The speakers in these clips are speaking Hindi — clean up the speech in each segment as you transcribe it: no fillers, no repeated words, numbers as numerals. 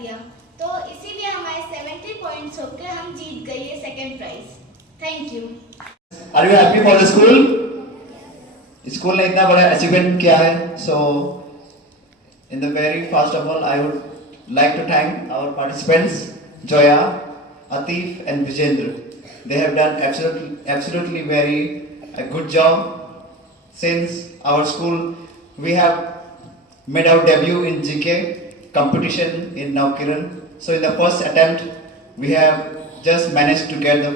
दिया, तो इसीलिए हमारे 70 पॉइंट्स होकर हम जीत गए ये second prize. Thank you. Are you happy for the school? School ने इतना बड़ा अचीवमेंट किया है। So in the very first of all I would like to thank our participants Joya, Atif and Vijendra. They have done absolutely very a good job. Since our school we have made our debut in GK competition in Naukiran. So in the first attempt we have just managed to get the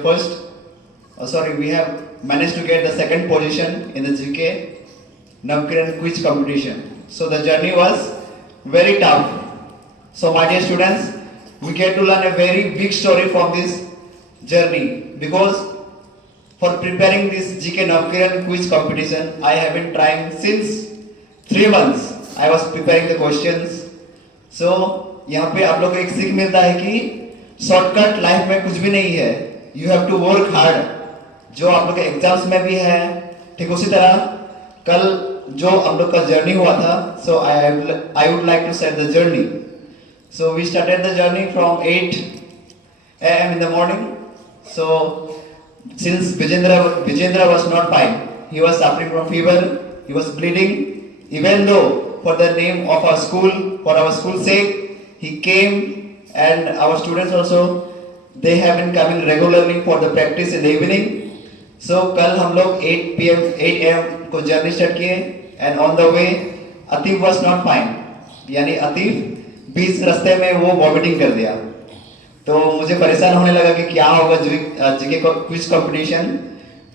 we have managed to get the second position in the GK Naukiran quiz competition. So the journey was very tough. So my dear students, we get to learn a very big story from this journey, because for preparing this GK Naukiran quiz competition, I have been trying since 3 months. I was preparing the questions. So यहाँ पे आप लोग को एक सीख मिलता है कि शॉर्टकट लाइफ में कुछ भी नहीं है. You have to work hard. जो आप लोग के एग्जाम्स में भी है, ठीक उसी तरह कल जो हम लोग का जर्नी हुआ था. So I would like to set the journey. So we started the journey from 8 a.m. in the morning. So since Vijendra was not fine, he was suffering from fever, he was bleeding. Even though for the name of our school, for our school's sake, he came, and our students also, they have been coming regularly for the practice in the evening. So कल हम लोग 8 a.m. को जर्नी स्टार्ट किए, and on the way Atif was not fine. यानी अतीफ बीच रास्ते में वो वॉमिटिंग कर दिया. तो मुझे परेशान होने लगा कि क्या होगा जीके क्विज कंपटीशन.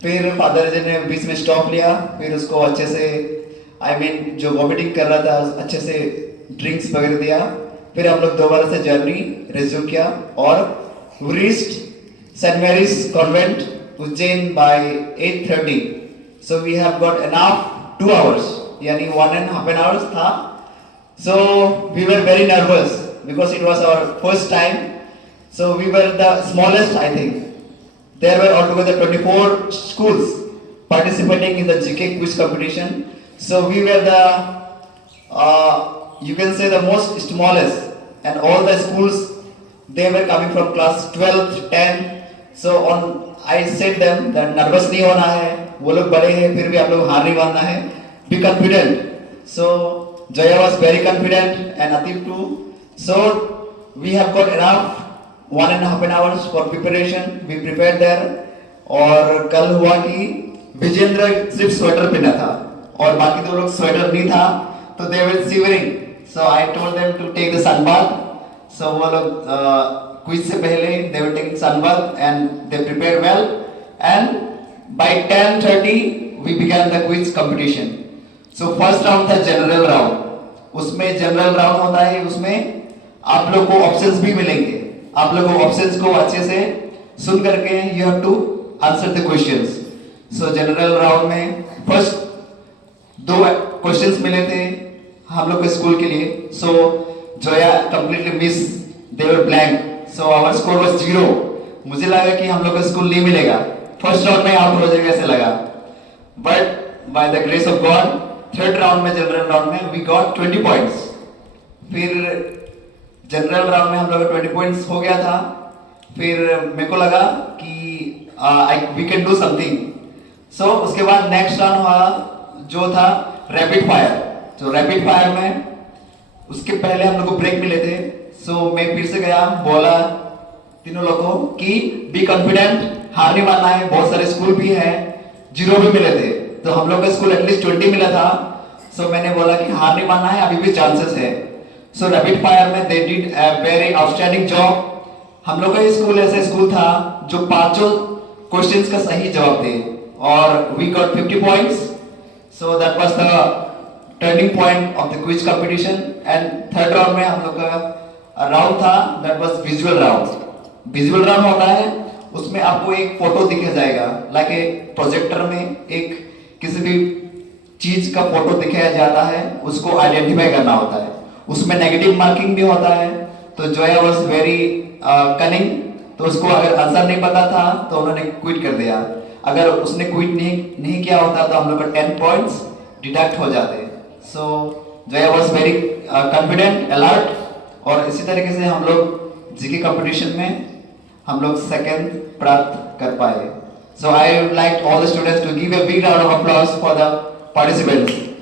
फिर फादर जी ने बीच में स्टॉप लिया, फिर उसको अच्छे से जो वॉमिटिंग कर रहा था अच्छे से ड्रिंक्स वगैरह दिया. फिर हम लोग दोबारा से जर्नी रिज्यूम किया और reached Saint Mary's Convent Ujjain by 8:30. So we have got enough 2 hours, यानी 1.5 hours था. So we were very nervous because it was our first time. So we were the smallest, I think. There were altogether 24 schools participating in the GK quiz competition. So we were the, you can say the most smallest, and all the schools, they were coming from class 12, 10. So I said them that nervous नहीं होना है, वो लोग बड़े हैं, फिर भी आप लोग हार नहीं मानना है, be confident. So Jaya was very confident and Atif too. So we have got enough 1.5 hours for preparation. We prepared there. और कल हुआ कि विजेंद्र सिर्फ स्वेटर पहना था और बाकी 2 लोग स्वेटर नहीं था, तो they were shivering. So I told them to take the sun bath. So वो लोग क्विज से पहले they were taking sun bath and they prepared well. And by 10:30 we began the quiz competition. So first round था जनरल राउंड. उसमें जनरल राउंड होता है, उसमें आप लोग को ऑप्शंस भी मिलेंगे. आप लोग को ऑप्शंस को अच्छे से सुन करके you have to answer the questions. So general round में फर्स्ट 2 क्वेश्चंस मिले थे हम लोग के स्कूल के लिए. So Zoya completely miss, they were blank. So our score was 0. मुझे लगा कि हम लोग का स्कूल नहीं मिलेगा, फर्स्ट राउंड में आउट हो जाएगा ऐसे लगा. But by the grace of God third round में, जनरल राउंड में वी गॉट 20 पॉइंट्स. फिर जनरल राउंड में हम लोग 20 पॉइंट्स हो गया था. फिर मेरे को लगा कि वी कैन डू समथिंग. सो उसके बाद नेक्स्ट राउंड हुआ जो था रैपिड फायर. तो रैपिड फायर में उसके पहले हम लोग को ब्रेक मिले थे. सो मैं फिर से गया, बोला तीनों लोगों को कि बी कॉन्फिडेंट, हार नहीं मानना है. बहुत सारे स्कूल भी है, 0 भी मिले थे, तो हम लोग का स्कूल एटलीस्ट 20 मिला था. सो मैंने बोला कि हार नहीं मानना है, अभी भी चांसेस है. सो रैपिड फायर में they did a very outstanding job. हम लोग का स्कूल ऐसा स्कूल था जो 5 क्वेश्चंस का सही जवाब दे, और we got 50 points. So that was the turning point of the quiz competition. And third round में हम लोग का राउंड था, that was visual round. Visual round होता है, उसमें आपको एक फोटो दिखा जाएगा, लाइक एक प्रोजेक्टर में एक किसी भी चीज का फोटो दिखाया जाता है, उसको आइडेंटिफाई करना होता है. उसमें नेगेटिव मार्किंग भी होता है. तो जोया वाज वेरी कनिंग, तो उसको अगर आंसर नहीं पता था तो उन्होंने क्विट कर दिया. अगर उसने क्विट नहीं किया होता तो हम लोग का 10 पॉइंट्स डिडक्ट हो जाते. So Zoya was very confident, alert, और इसी तरीके से हम लोग जीके कंपटीशन में हम लोग सेकंड प्राप्त कर पाए. So I would like all the students to give a big round of applause for the participants.